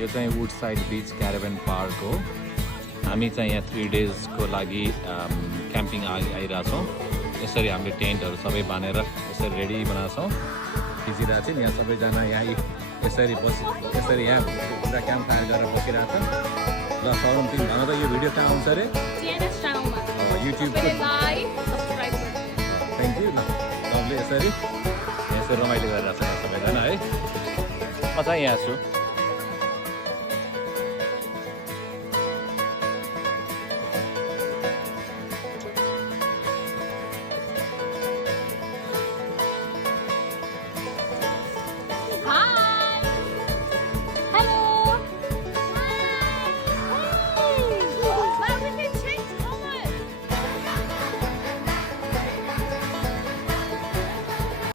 यो चाहिँ would side बीच क्याराभन पार्क हो। हामी चाहिँ यहाँ 3 डेजको लागि क्याम्पिङ आइरहेछौँ। यसरी हामीले टेन्टहरू सबै बानेर यसरी रेडी बनाएको छौँ। खिचिरहेको छ नि यहाँ सबैजना यहाँ यसरी यहाँ पुरा क्याम्प फायर गरेर बसिरहेको छ। ल सौरम तिमी भन त यो भिडियो कहाँ आउँछ अरे? युट्युबको। Thank you. लभले यसरी रमाइलो गरिरहेको छ सबैजना है। म चाहिँ यहाँ छु।